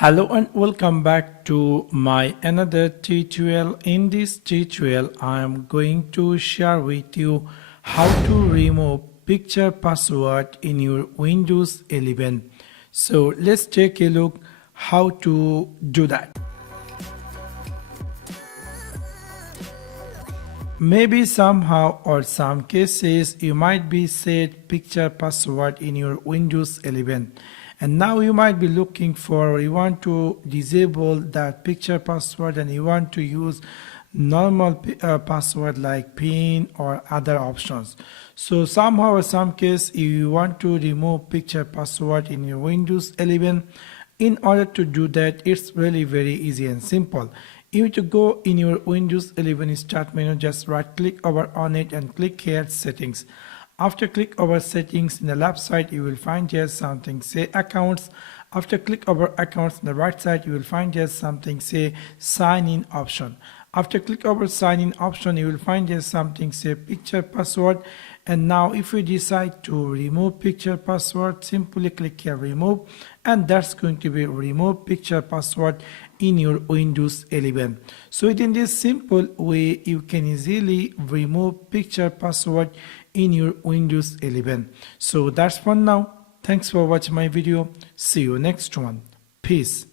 Hello and welcome back to my another tutorial. In this tutorial I am going to share with you how to remove picture password in your Windows 11. So let's take a look how to do that. Maybe somehow or some cases you might be set picture password in your Windows 11 and now you might be looking for, you want to disable that picture password and you want to use normal password like PIN or other options. So somehow or some case you want to remove picture password in your Windows 11. In order to do that, it's really very easy and simple. You need to go in your Windows 11 start menu, just right click over on it and click here settings. After click over settings, in the left side you will find here something say accounts. After click over accounts, on the right side you will find here something say sign in option. After click over sign in option, you will find here something say picture password. And now if you decide to remove picture password, simply click here remove, and that's going to be remove picture password in your Windows 11. So in this simple way you can easily remove picture password in your Windows 11. So that's for now. Thanks for watching my video. See you next one. Peace.